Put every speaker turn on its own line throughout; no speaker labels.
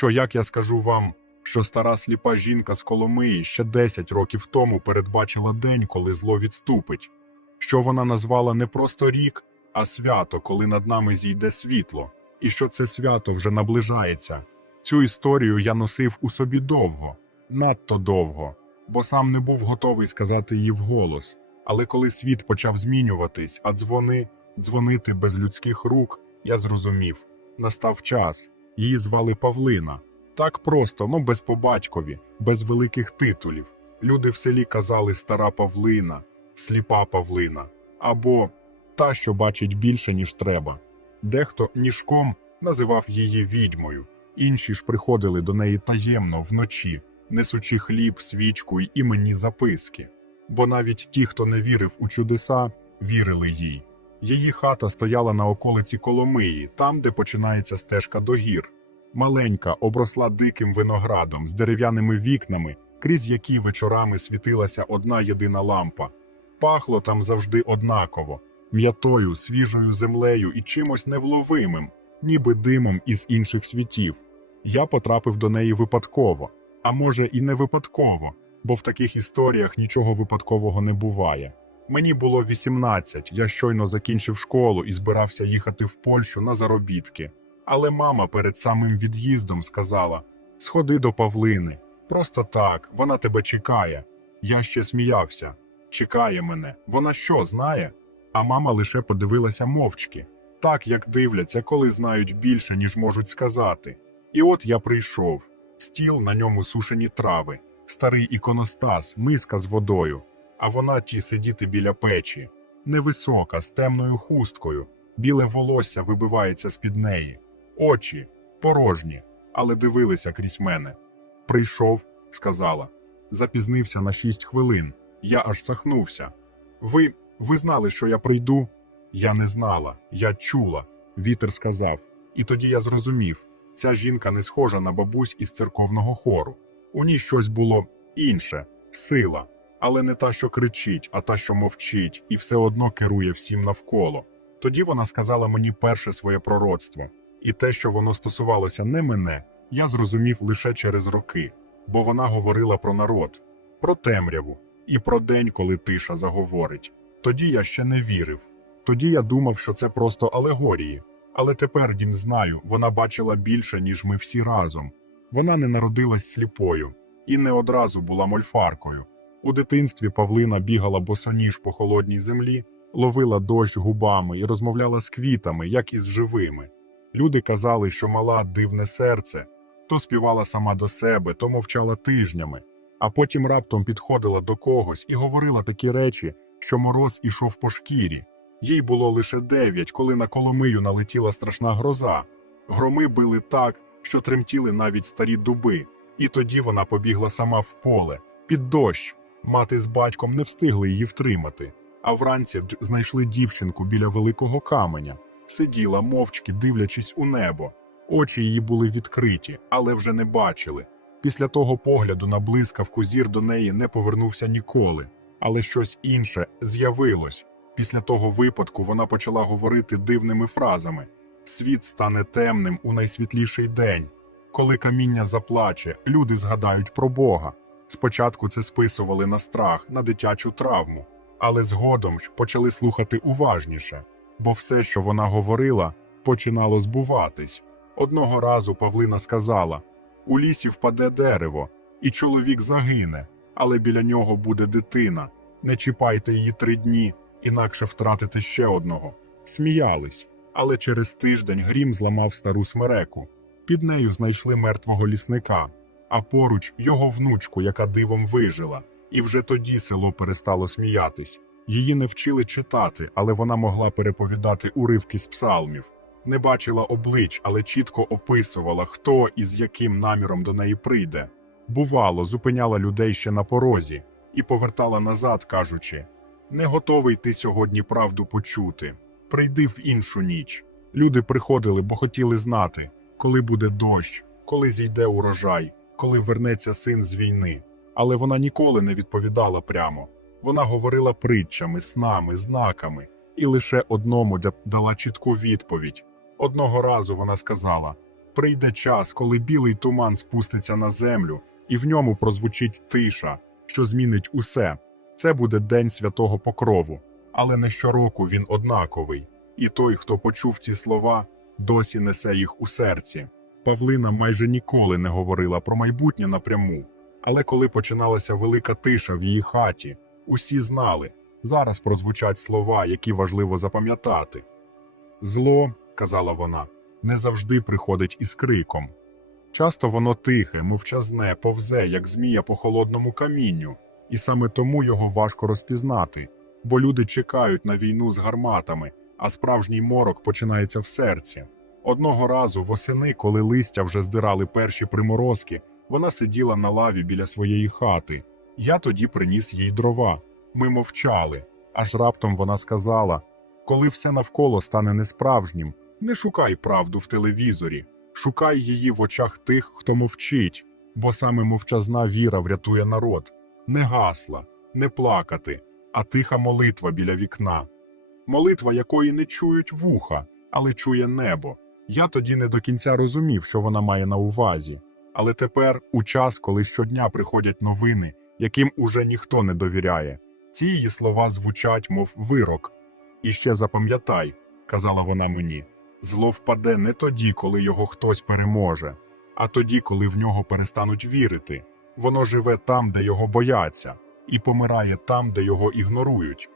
що як я скажу вам, що стара сліпа жінка з Коломиї ще 10 років тому передбачила день, коли зло відступить, що вона назвала не просто рік, а свято, коли над нами зійде світло, і що це свято вже наближається. Цю історію я носив у собі довго, надто довго, бо сам не був готовий сказати її вголос. Але коли світ почав змінюватись, а дзвони дзвонити без людських рук, я зрозумів настав час. Її звали Павлина. Так просто, ну без побатькові, без великих титулів. Люди в селі казали стара Павлина, сліпа Павлина, або та, що бачить більше, ніж треба. Дехто ніжком називав її відьмою, інші ж приходили до неї таємно вночі, несучи хліб, свічку й іменні записки. Бо навіть ті, хто не вірив у чудеса, вірили їй. Її хата стояла на околиці Коломиї, там, де починається стежка до гір. Маленька, обросла диким виноградом з дерев'яними вікнами, крізь які вечорами світилася одна єдина лампа. Пахло там завжди однаково м'ятою, свіжою землею і чимось невловимим, ніби димом із інших світів. Я потрапив до неї випадково, а може, і не випадково, бо в таких історіях нічого випадкового не буває. Мені було 18, я щойно закінчив школу і збирався їхати в Польщу на заробітки. Але мама перед самим від'їздом сказала: Сходи до Павлини. Просто так, вона тебе чекає. Я ще сміявся. Чекає мене. Вона що, знає? А мама лише подивилася мовчки, так як дивляться, коли знають більше, ніж можуть сказати. І от я прийшов. Стіл на ньому сушені трави, старий іконостас, миска з водою, а вона ті сидіти біля печі, невисока, з темною хусткою, біле волосся вибивається з-під неї, очі порожні, але дивилися крізь мене. Прийшов, сказала. Запізнився на шість хвилин. Я аж сахнувся. Ви, ви знали, що я прийду? Я не знала, я чула. Вітер сказав. І тоді я зрозумів: ця жінка не схожа на бабусь із церковного хору. У ній щось було інше, сила, але не та, що кричить, а та, що мовчить, і все одно керує всім навколо. Тоді вона сказала мені перше своє пророцтво, і те, що воно стосувалося не мене, я зрозумів лише через роки, бо вона говорила про народ, про темряву і про день, коли тиша заговорить. Тоді я ще не вірив. Тоді я думав, що це просто алегорії. Але тепер дім знаю, вона бачила більше, ніж ми всі разом. Вона не народилась сліпою і не одразу була мольфаркою. У дитинстві Павлина бігала босоніж по холодній землі, ловила дощ губами і розмовляла з квітами, як із живими. Люди казали, що мала дивне серце, то співала сама до себе, то мовчала тижнями, а потім раптом підходила до когось і говорила такі речі, що мороз ішов по шкірі. Їй було лише дев'ять, коли на Коломию налетіла страшна гроза. Громи били так, що тремтіли навіть старі дуби, і тоді вона побігла сама в поле, під дощ. Мати з батьком не встигли її втримати, а вранці знайшли дівчинку біля великого каменя. Сиділа мовчки, дивлячись у небо. Очі її були відкриті, але вже не бачили. Після того погляду на блискавку зір до неї не повернувся ніколи, але щось інше з'явилось. Після того випадку вона почала говорити дивними фразами: світ стане темним у найсвітліший день. Коли каміння заплаче, люди згадають про Бога. Спочатку це списували на страх, на дитячу травму, але згодом почали слухати уважніше, бо все, що вона говорила, починало збуватись. Одного разу Павлина сказала: у лісі впаде дерево, і чоловік загине, але біля нього буде дитина. Не чіпайте її три дні, інакше втратите ще одного. Сміялись, але через тиждень грім зламав стару смереку. Під нею знайшли мертвого лісника, а поруч його внучку, яка дивом вижила. І вже тоді село перестало сміятись. Її не вчили читати, але вона могла переповідати уривки з псалмів. Не бачила облич, але чітко описувала, хто і з яким наміром до неї прийде. Бувало, зупиняла людей ще на порозі і повертала назад, кажучи: Не готовий ти сьогодні правду почути. Прийди в іншу ніч. Люди приходили, бо хотіли знати, коли буде дощ, коли зійде урожай, коли вернеться син з війни. Але вона ніколи не відповідала прямо. Вона говорила притчами, снами, знаками, і лише одному дала чітку відповідь. Одного разу вона сказала: Прийде час, коли білий туман спуститься на землю, і в ньому прозвучить тиша, що змінить усе. Це буде день святого покрову, але не щороку він однаковий, і той, хто почув ці слова, досі несе їх у серці. Павлина майже ніколи не говорила про майбутнє напряму, але коли починалася велика тиша в її хаті, усі знали, зараз прозвучать слова, які важливо запам'ятати. Зло, казала вона, не завжди приходить із криком. Часто воно тихе, мовчазне, повзе, як змія по холодному камінню, і саме тому його важко розпізнати, бо люди чекають на війну з гарматами, а справжній морок починається в серці. Одного разу восени, коли листя вже здирали перші приморозки, вона сиділа на лаві біля своєї хати. Я тоді приніс їй дрова. Ми мовчали, аж раптом вона сказала: коли все навколо стане несправжнім, не шукай правду в телевізорі, шукай її в очах тих, хто мовчить, бо саме мовчазна віра врятує народ. Не гасла, не плакати, а тиха молитва біля вікна. Молитва, якої не чують вуха, але чує небо. Я тоді не до кінця розумів, що вона має на увазі. Але тепер, у час, коли щодня приходять новини, яким уже ніхто не довіряє, ці її слова звучать, мов вирок. І ще запам'ятай, казала вона мені, зло впаде не тоді, коли його хтось переможе, а тоді, коли в нього перестануть вірити. Воно живе там, де його бояться, і помирає там, де його ігнорують.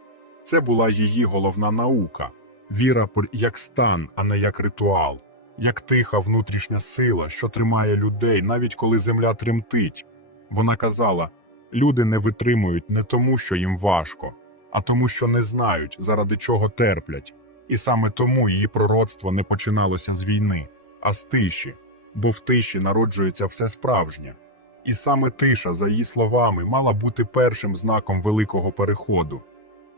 Це була її головна наука віра як стан, а не як ритуал, як тиха внутрішня сила, що тримає людей, навіть коли земля тремтить. Вона казала: люди не витримують не тому, що їм важко, а тому, що не знають, заради чого терплять. І саме тому її пророцтво не починалося з війни, а з тиші, бо в тиші народжується все справжнє. І саме тиша, за її словами, мала бути першим знаком великого переходу.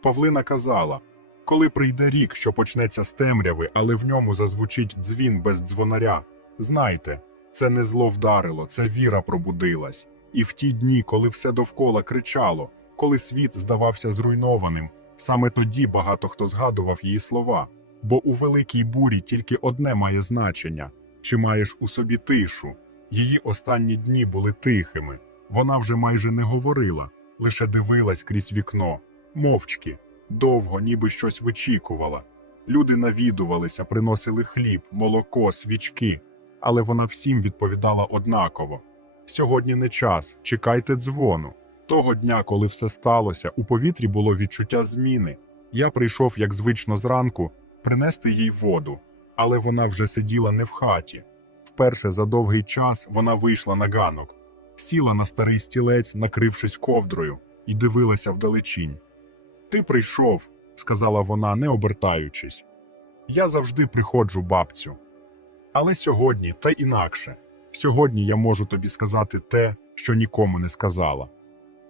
Павлина казала: коли прийде рік, що почнеться з темряви, але в ньому зазвучить дзвін без дзвонаря, знайте, це не зло вдарило, це віра пробудилась. І в ті дні, коли все довкола кричало, коли світ здавався зруйнованим, саме тоді багато хто згадував її слова. Бо у великій бурі тільки одне має значення чи маєш у собі тишу. Її останні дні були тихими. Вона вже майже не говорила, лише дивилась крізь вікно, мовчки, довго, ніби щось вичікувала. Люди навідувалися, приносили хліб, молоко, свічки, але вона всім відповідала однаково. Сьогодні не час, чекайте дзвону. Того дня, коли все сталося, у повітрі було відчуття зміни. Я прийшов, як звично зранку, принести їй воду, але вона вже сиділа не в хаті. Вперше за довгий час вона вийшла на ганок, сіла на старий стілець, накрившись ковдрою, і дивилася вдалечінь. Ти прийшов, сказала вона, не обертаючись. Я завжди приходжу, бабцю. Але сьогодні та інакше. Сьогодні я можу тобі сказати те, що нікому не сказала.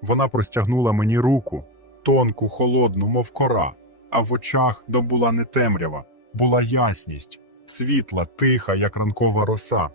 Вона простягнула мені руку, тонку, холодну, мов кора, а в очах до була не темрява, була ясність, світла, тиха, як ранкова роса.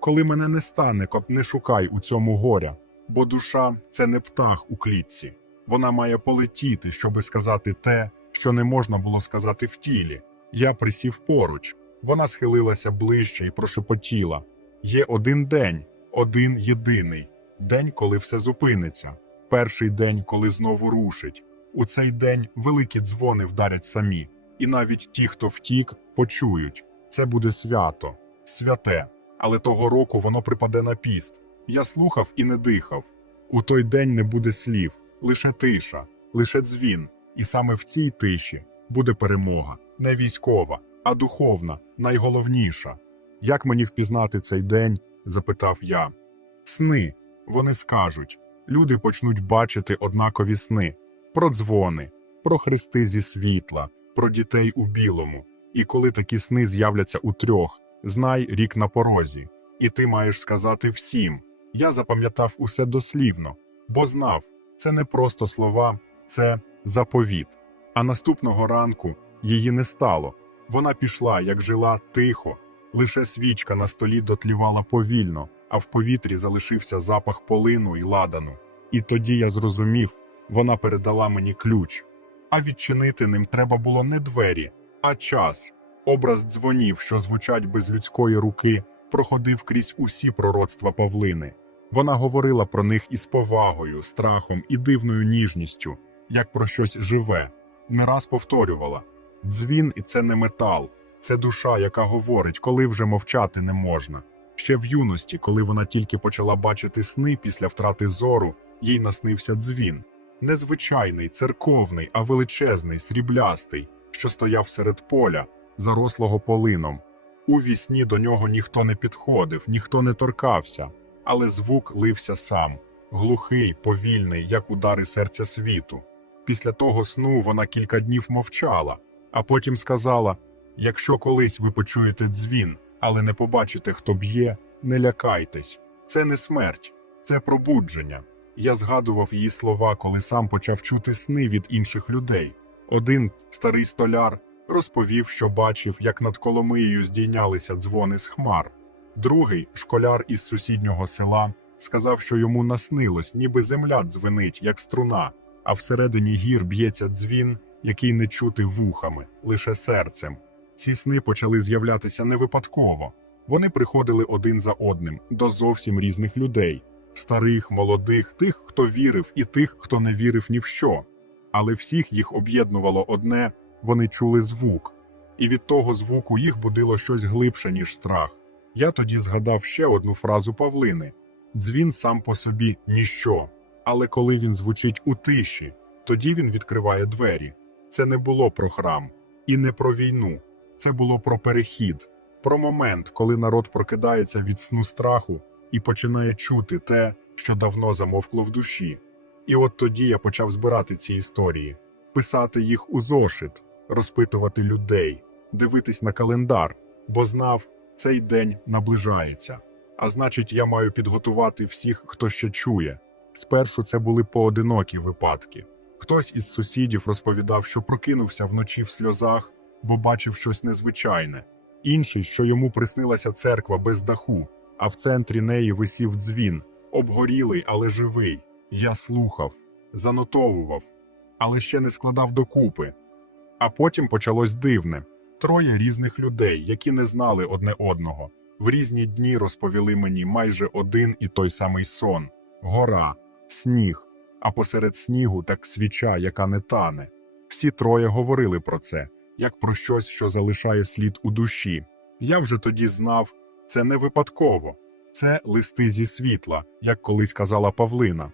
Коли мене не стане, не шукай у цьому горя, бо душа це не птах у клітці. Вона має полетіти, щоби сказати те, що не можна було сказати в тілі. Я присів поруч. Вона схилилася ближче і прошепотіла. Є один день, один єдиний день, коли все зупиниться, перший день, коли знову рушить. У цей день великі дзвони вдарять самі, і навіть ті, хто втік, почують. Це буде свято, святе, але того року воно припаде на піст. Я слухав і не дихав. У той день не буде слів, лише тиша, лише дзвін. І саме в цій тиші буде перемога, не військова, а духовна, найголовніша. Як мені впізнати цей день? запитав я. Сни, вони скажуть. Люди почнуть бачити однакові сни про дзвони, про хрести зі світла, про дітей у білому. І коли такі сни з'являться у трьох, знай рік на порозі. І ти маєш сказати всім. Я запам'ятав усе дослівно, бо знав, це не просто слова, це заповіт. А наступного ранку її не стало. Вона пішла, як жила тихо, лише свічка на столі дотлівала повільно, а в повітрі залишився запах полину і ладану. І тоді я зрозумів, вона передала мені ключ. А відчинити ним треба було не двері, а час, образ дзвонів, що звучать без людської руки, проходив крізь усі пророцтва Павлини. Вона говорила про них із повагою, страхом і дивною ніжністю, як про щось живе. Не раз повторювала: дзвін і це не метал, це душа, яка говорить, коли вже мовчати не можна. Ще в юності, коли вона тільки почала бачити сни після втрати зору, їй наснився дзвін. Незвичайний, церковний, а величезний, сріблястий, що стояв серед поля, зарослого полином. У вісні до нього ніхто не підходив, ніхто не торкався, але звук лився сам, глухий, повільний, як удари серця світу. Після того сну вона кілька днів мовчала, а потім сказала: якщо колись ви почуєте дзвін, але не побачите, хто б'є, не лякайтесь. Це не смерть, це пробудження. Я згадував її слова, коли сам почав чути сни від інших людей. Один старий столяр розповів, що бачив, як над Коломиєю здійнялися дзвони з хмар. Другий, школяр із сусіднього села, сказав, що йому наснилось, ніби земля дзвенить, як струна, а всередині гір б'ється дзвін, який не чути вухами, лише серцем. Ці сни почали з'являтися не випадково. Вони приходили один за одним до зовсім різних людей старих, молодих, тих, хто вірив, і тих, хто не вірив ні в що. Але всіх їх об'єднувало одне вони чули звук, і від того звуку їх будило щось глибше, ніж страх. Я тоді згадав ще одну фразу Павлини дзвін сам по собі ніщо, але коли він звучить у тиші, тоді він відкриває двері. Це не було про храм і не про війну, це було про перехід, про момент, коли народ прокидається від сну страху і починає чути те, що давно замовкло в душі. І от тоді я почав збирати ці історії, писати їх у зошит, розпитувати людей, дивитись на календар, бо знав, цей день наближається. А значить, я маю підготувати всіх, хто ще чує. Спершу це були поодинокі випадки. Хтось із сусідів розповідав, що прокинувся вночі в сльозах, бо бачив щось незвичайне. Інший, що йому приснилася церква без даху, а в центрі неї висів дзвін, обгорілий, але живий. Я слухав, занотовував, але ще не складав докупи. А потім почалось дивне: троє різних людей, які не знали одне одного, в різні дні розповіли мені майже один і той самий сон: гора, сніг, а посеред снігу так свіча, яка не тане. Всі троє говорили про це, як про щось, що залишає слід у душі. Я вже тоді знав, це не випадково, це листи зі світла, як колись казала Павлина.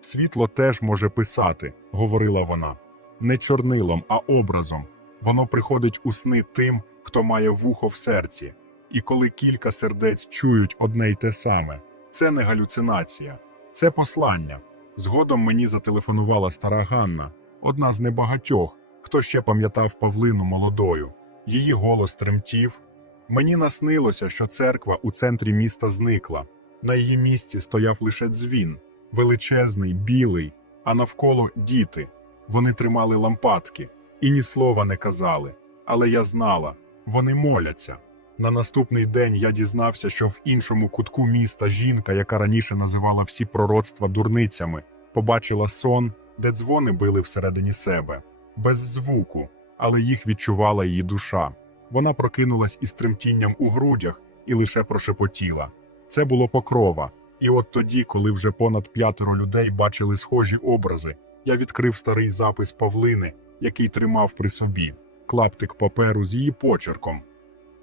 Світло теж може писати, говорила вона, не чорнилом, а образом. Воно приходить у сни тим, хто має вухо в серці. І коли кілька сердець чують одне й те саме, це не галюцинація, це послання. Згодом мені зателефонувала стара Ганна, одна з небагатьох, хто ще пам'ятав Павлину молодою. Її голос тремтів. Мені наснилося, що церква у центрі міста зникла. На її місці стояв лише дзвін, величезний, білий, а навколо діти. Вони тримали лампадки і ні слова не казали. Але я знала, вони моляться. На наступний день я дізнався, що в іншому кутку міста жінка, яка раніше називала всі пророцтва дурницями, побачила сон, де дзвони били всередині себе, без звуку, але їх відчувала її душа. Вона прокинулась із тремтінням у грудях і лише прошепотіла. Це було покрова. І от тоді, коли вже понад п'ятеро людей бачили схожі образи, я відкрив старий запис Павлини, який тримав при собі клаптик паперу з її почерком.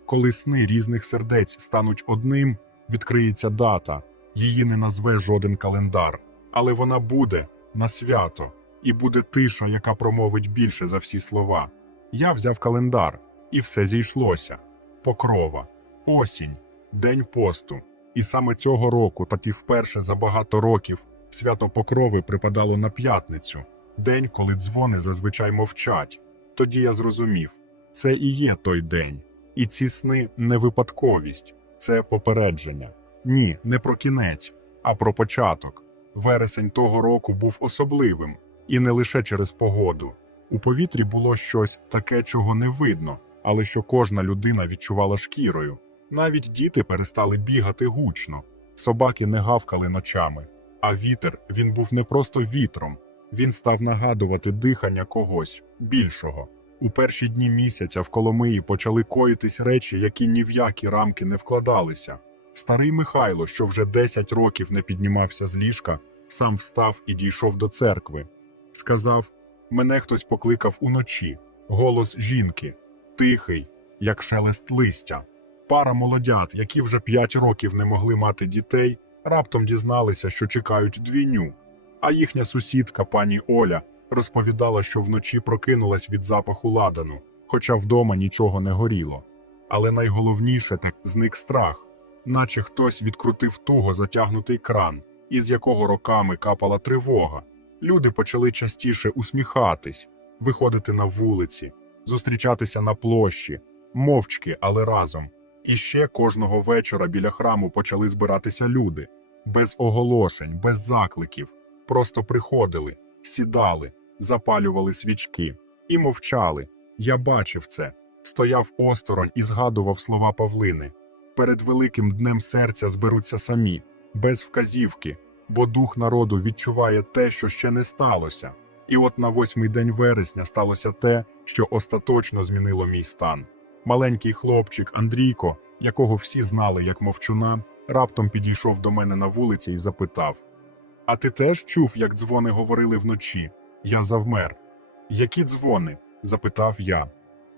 Коли сни різних сердець стануть одним, відкриється дата, її не назве жоден календар, але вона буде на свято, і буде тиша, яка промовить більше за всі слова. Я взяв календар, і все зійшлося. Покрова, осінь, день посту. І саме цього року, так і вперше за багато років, свято Покрови припадало на п'ятницю, день, коли дзвони зазвичай мовчать. Тоді я зрозумів, це і є той день. І ці сни не випадковість, це попередження. Ні, не про кінець, а про початок. Вересень того року був особливим, і не лише через погоду. У повітрі було щось таке, чого не видно, але що кожна людина відчувала шкірою. Навіть діти перестали бігати гучно, собаки не гавкали ночами, а вітер він був не просто вітром, він став нагадувати дихання когось більшого. У перші дні місяця в Коломиї почали коїтись речі, які ні в які рамки не вкладалися. Старий Михайло, що вже 10 років не піднімався з ліжка, сам встав і дійшов до церкви. Сказав: Мене хтось покликав уночі, голос жінки, тихий, як шелест листя. Пара молодят, які вже 5 років не могли мати дітей, раптом дізналися, що чекають двійню. А їхня сусідка, пані Оля, розповідала, що вночі прокинулась від запаху ладану, хоча вдома нічого не горіло. Але найголовніше так зник страх, наче хтось відкрутив туго затягнутий кран, із якого роками капала тривога. Люди почали частіше усміхатись, виходити на вулиці, зустрічатися на площі, мовчки, але разом. І ще кожного вечора біля храму почали збиратися люди, без оголошень, без закликів, просто приходили, сідали, запалювали свічки і мовчали. Я бачив це, стояв осторонь і згадував слова Павлини. Перед великим днем серця зберуться самі, без вказівки, бо дух народу відчуває те, що ще не сталося. І от на восьмий день вересня сталося те, що остаточно змінило мій стан. Маленький хлопчик Андрійко, якого всі знали як мовчуна, раптом підійшов до мене на вулиці і запитав: А ти теж чув, як дзвони говорили вночі? Я завмер. Які дзвони? запитав я.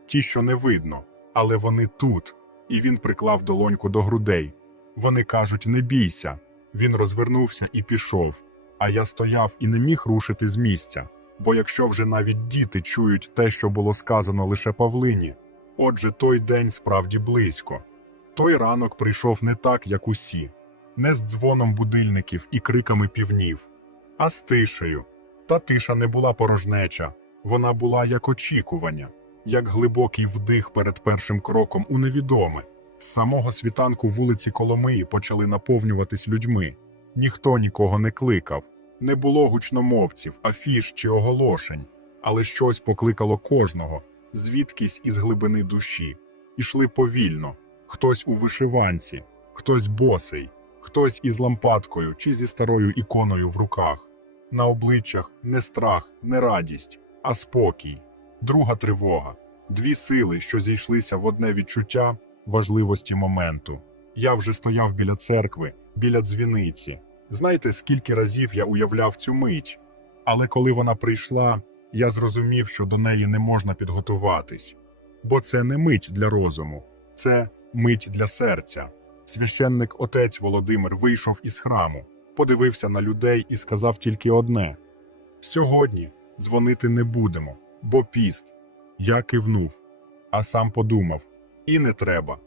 Ті, що не видно, але вони тут. І він приклав долоньку до грудей. Вони кажуть: не бійся. Він розвернувся і пішов. А я стояв і не міг рушити з місця. Бо якщо вже навіть діти чують те, що було сказано лише Павлині, отже, той день справді близько. Той ранок прийшов не так, як усі, не з дзвоном будильників і криками півнів, а з тишею. Та тиша не була порожнеча, вона була як очікування, як глибокий вдих перед першим кроком у невідоме. З самого світанку вулиці Коломиї почали наповнюватись людьми. Ніхто нікого не кликав, не було гучномовців, афіш чи оголошень, але щось покликало кожного, звідкись із глибини душі. Ішли повільно, хтось у вишиванці, хтось босий, хтось із лампадкою чи зі старою іконою в руках. На обличчях не страх, не радість, а спокій, друга тривога, дві сили, що зійшлися в одне відчуття важливості моменту. Я вже стояв біля церкви, біля дзвіниці. Знаєте, скільки разів я уявляв цю мить? Але коли вона прийшла, я зрозумів, що до неї не можна підготуватись. Бо це не мить для розуму, це мить для серця. Священник отець Володимир вийшов із храму, подивився на людей і сказав тільки одне: Сьогодні дзвонити не будемо, бо піст. Я кивнув, а сам подумав: і не треба.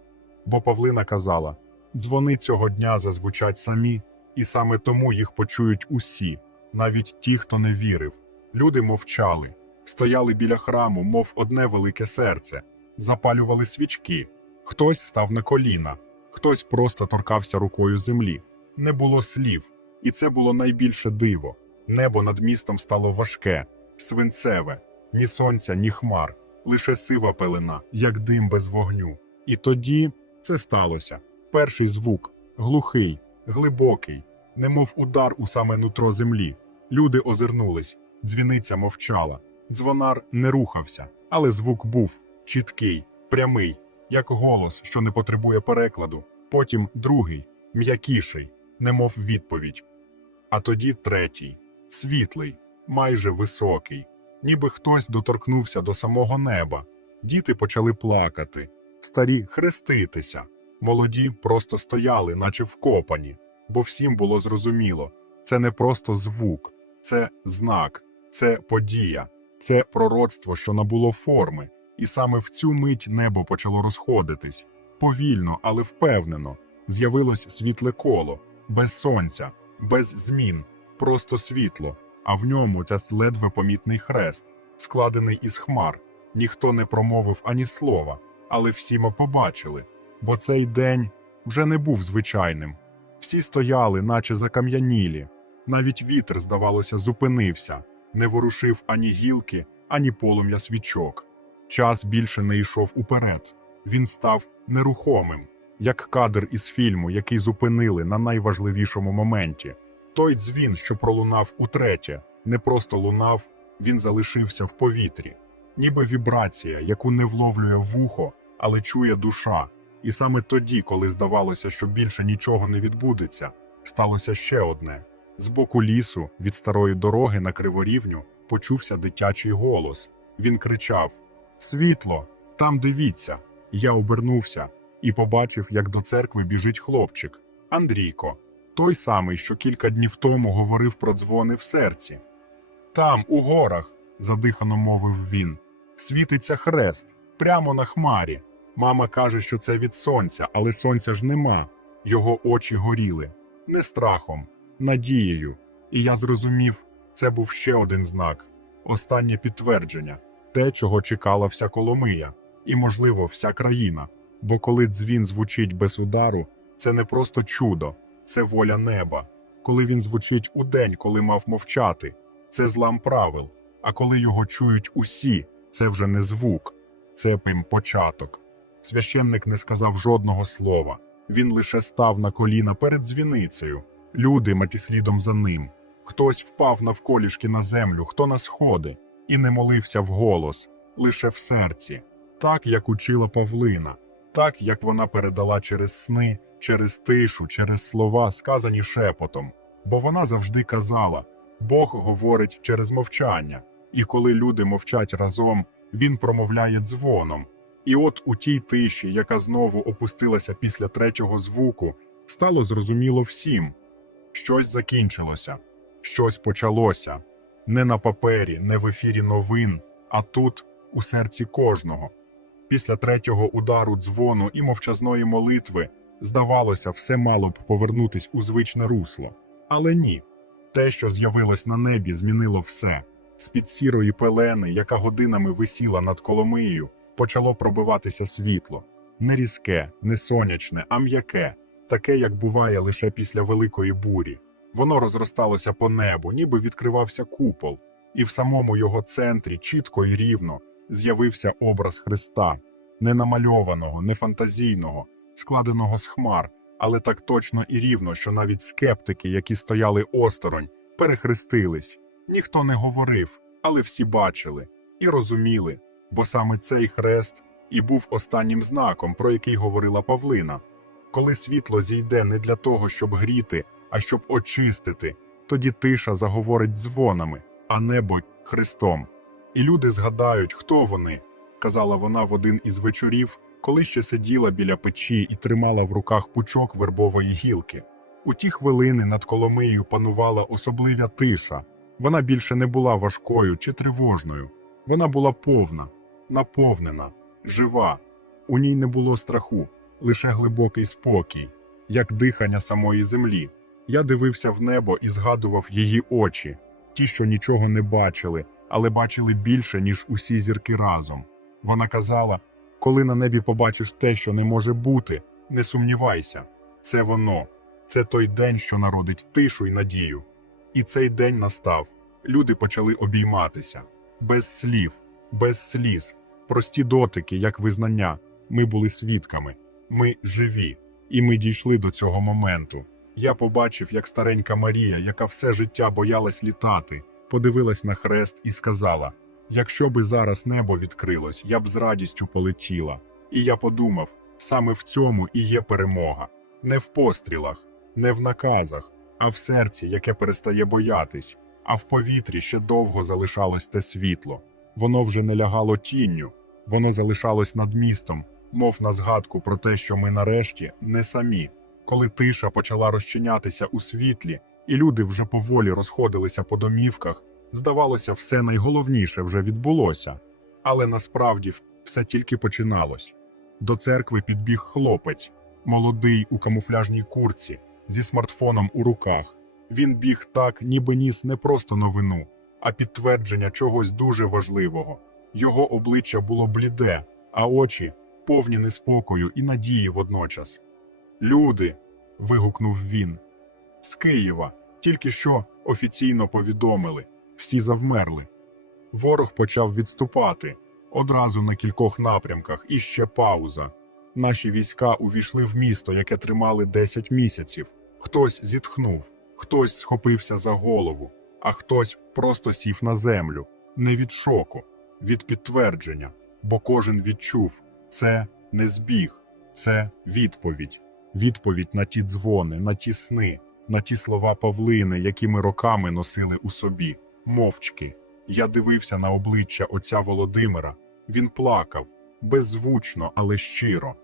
Бо Павлина казала: дзвони цього дня зазвучать самі, і саме тому їх почують усі, навіть ті, хто не вірив. Люди мовчали, стояли біля храму, мов одне велике серце, запалювали свічки. Хтось став на коліна, хтось просто торкався рукою землі. Не було слів, і це було найбільше диво. Небо над містом стало важке, свинцеве, ні сонця, ні хмар, лише сива пелена, як дим без вогню. І тоді це сталося. Перший звук глухий, глибокий, немов удар у саме нутро землі. Люди озирнулись, дзвіниця мовчала. Дзвонар не рухався, але звук був чіткий, прямий, як голос, що не потребує перекладу. Потім другий, м'якіший, немов відповідь. А тоді третій, світлий, майже високий, ніби хтось доторкнувся до самого неба. Діти почали плакати, старі хреститися, молоді просто стояли, наче вкопані, бо всім було зрозуміло це не просто звук, це знак, це подія, це пророцтво, що набуло форми, і саме в цю мить небо почало розходитись. Повільно, але впевнено, з'явилось світле коло, без сонця, без змін, просто світло, а в ньому ця ледве помітний хрест, складений із хмар. Ніхто не промовив ані слова, але всі ми побачили, бо цей день вже не був звичайним. Всі стояли, наче закам'янілі. Навіть вітер, здавалося, зупинився, не ворушив ані гілки, ані полум'я свічок. Час більше не йшов уперед. Він став нерухомим, як кадр із фільму, який зупинили на найважливішому моменті. Той дзвін, що пролунав утретє, не просто лунав, він залишився в повітрі. ніби вібрація, яку не вловлює вухо, але чує душа. І саме тоді, коли здавалося, що більше нічого не відбудеться, сталося ще одне. З боку лісу, від старої дороги на криворівню, почувся дитячий голос. Він кричав: Світло, там дивіться. Я обернувся і побачив, як до церкви біжить хлопчик Андрійко, той самий, що кілька днів тому говорив про дзвони в серці. Там, у горах, задихано мовив він, світиться хрест, прямо на хмарі. Мама каже, що це від сонця, але сонця ж нема. Його очі горіли не страхом, надією. І я зрозумів, це був ще один знак, останнє підтвердження, те, чого чекала вся Коломия, і, можливо, вся країна. Бо коли дзвін звучить без удару, це не просто чудо, це воля неба. Коли він звучить у день, коли мав мовчати, це злам правил. А коли його чують усі, це вже не звук, це пим початок. Священник не сказав жодного слова. Він лише став на коліна перед дзвіницею. Люди маті слідом за ним. Хтось впав навколішки на землю, хто на сходи, і не молився вголос, лише в серці, так як учила Павлина, так як вона передала через сни, через тишу, через слова, сказані шепотом. Бо вона завжди казала: Бог говорить через мовчання, і коли люди мовчать разом, він промовляє дзвоном. І от у тій тиші, яка знову опустилася після третього звуку, стало зрозуміло всім. Щось закінчилося, щось почалося. Не на папері, не в ефірі новин, а тут, у серці кожного. Після третього удару дзвону і мовчазної молитви, здавалося, все мало б повернутись у звичне русло. Але ні. Те, що з'явилось на небі, змінило все. З-під сірої пелени, яка годинами висіла над Коломиєю, почало пробиватися світло. Не різке, не сонячне, а м'яке, таке, як буває лише після великої бурі. Воно розросталося по небу, ніби відкривався купол, і в самому його центрі, чітко і рівно, з'явився образ Христа, не намальованого, не фантазійного, складеного з хмар, але так точно і рівно, що навіть скептики, які стояли осторонь, перехрестились. Ніхто не говорив, але всі бачили і розуміли, бо саме цей хрест і був останнім знаком, про який говорила Павлина. Коли світло зійде не для того, щоб гріти, а щоб очистити, тоді тиша заговорить дзвонами, а небо Христом. І люди згадають, хто вони, казала вона в один із вечорів, коли ще сиділа біля печі і тримала в руках пучок вербової гілки. У ті хвилини над Коломиєю панувала особлива тиша. Вона більше не була важкою чи тривожною. Вона була повна, наповнена, жива. У ній не було страху, лише глибокий спокій, як дихання самої землі. Я дивився в небо і згадував її очі, ті, що нічого не бачили, але бачили більше, ніж усі зірки разом. Вона казала: коли на небі побачиш те, що не може бути, не сумнівайся, це воно, це той день, що народить тишу й надію. І цей день настав. Люди почали обійматися без слів, без сліз, прості дотики, як визнання. Ми були свідками, ми живі, і ми дійшли до цього моменту. Я побачив, як старенька Марія, яка все життя боялась літати, подивилась на хрест і сказала: Якщо би зараз небо відкрилось, я б з радістю полетіла. І я подумав: саме в цьому і є перемога, не в пострілах, не в наказах, а в серці, яке перестає боятись, а в повітрі ще довго залишалось те світло. Воно вже не лягало тінню, воно залишалось над містом, мов на згадку про те, що ми нарешті не самі. Коли тиша почала розчинятися у світлі, і люди вже поволі розходилися по домівках, здавалося, все найголовніше вже відбулося. Але насправді все тільки починалось. До церкви підбіг хлопець, молодий у камуфляжній курці, зі смартфоном у руках. Він біг так, ніби ніс не просто новину, а підтвердження чогось дуже важливого. Його обличчя було бліде, а очі повні неспокою і надії водночас. Люди. вигукнув він. З Києва, тільки що офіційно повідомили, всі завмерли. Ворог почав відступати одразу на кількох напрямках, і ще пауза. Наші війська увійшли в місто, яке тримали 10 місяців. Хтось зітхнув, хтось схопився за голову, а хтось просто сів на землю, не від шоку, від підтвердження, бо кожен відчув це не збіг, це відповідь. Відповідь на ті дзвони, на ті сни, на ті слова Павлини, які ми роками носили у собі, мовчки. Я дивився на обличчя отця Володимира. Він плакав беззвучно, але щиро.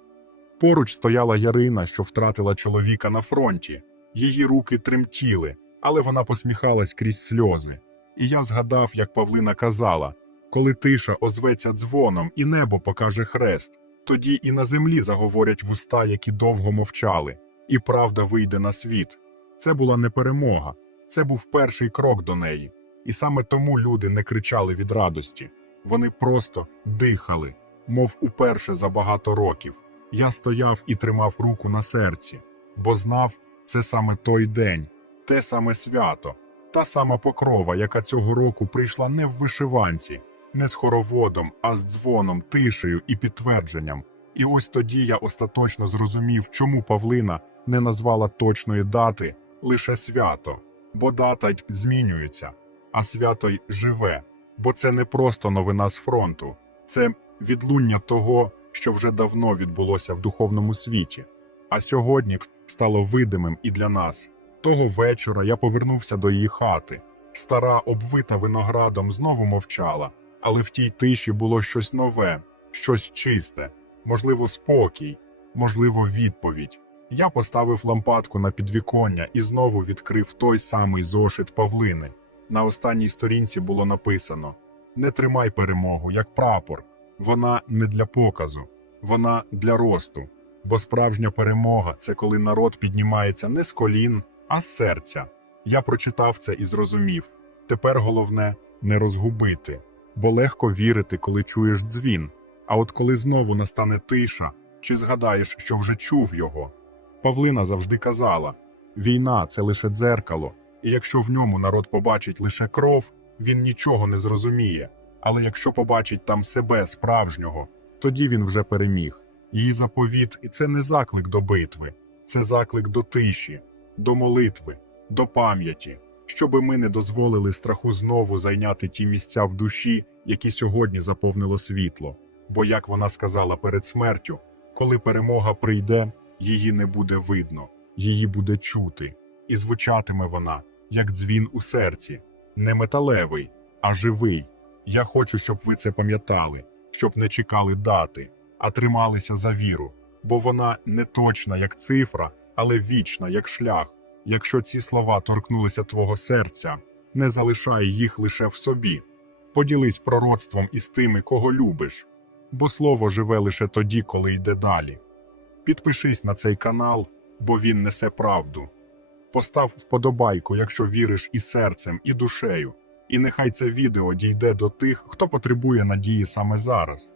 Поруч стояла Ярина, що втратила чоловіка на фронті. Її руки тремтіли, але вона посміхалась крізь сльози. І я згадав, як Павлина казала: коли тиша озветься дзвоном і небо покаже хрест, тоді і на землі заговорять вуста, які довго мовчали, і правда вийде на світ. Це була не перемога, це був перший крок до неї. І саме тому люди не кричали від радості. Вони просто дихали, мов уперше за багато років. Я стояв і тримав руку на серці, бо знав, це саме той день, те саме свято, та сама покрова, яка цього року прийшла не в вишиванці, не з хороводом, а з дзвоном, тишею і підтвердженням. І ось тоді я остаточно зрозумів, чому Павлина не назвала точної дати лише свято, бо дата й змінюється, а свято й живе, бо це не просто новина з фронту, це відлуння того, що вже давно відбулося в духовному світі. А сьогодні стало видимим і для нас. Того вечора я повернувся до її хати. Стара, обвита виноградом, знову мовчала, але в тій тиші було щось нове, щось чисте, можливо, спокій, можливо, відповідь. Я поставив лампадку на підвіконня і знову відкрив той самий зошит Павлини. На останній сторінці було написано: Не тримай перемогу, як прапор. Вона не для показу, вона для росту. Бо справжня перемога це коли народ піднімається не з колін, а з серця. Я прочитав це і зрозумів. Тепер головне не розгубити, бо легко вірити, коли чуєш дзвін. А от коли знову настане тиша, чи згадаєш, що вже чув його? Павлина завжди казала: війна це лише дзеркало, і якщо в ньому народ побачить лише кров, він нічого не зрозуміє. Але якщо побачить там себе справжнього, тоді він вже переміг. Її заповіт і це не заклик до битви, це заклик до тиші, до молитви, до пам'яті, щоби ми не дозволили страху знову зайняти ті місця в душі, які сьогодні заповнило світло. Бо, як вона сказала перед смертю, коли перемога прийде, її не буде видно, її буде чути, і звучатиме вона, як дзвін у серці, не металевий, а живий. Я хочу, щоб ви це пам'ятали, щоб не чекали дати, а трималися за віру, бо вона не точна, як цифра, але вічна, як шлях. Якщо ці слова торкнулися твого серця, не залишай їх лише в собі. Поділись пророцтвом із тими, кого любиш, бо слово живе лише тоді, коли йде далі. Підпишись на цей канал, бо він несе правду. Постав вподобайку, якщо віриш і серцем, і душею. І нехай це відео дійде до тих, хто потребує надії саме зараз.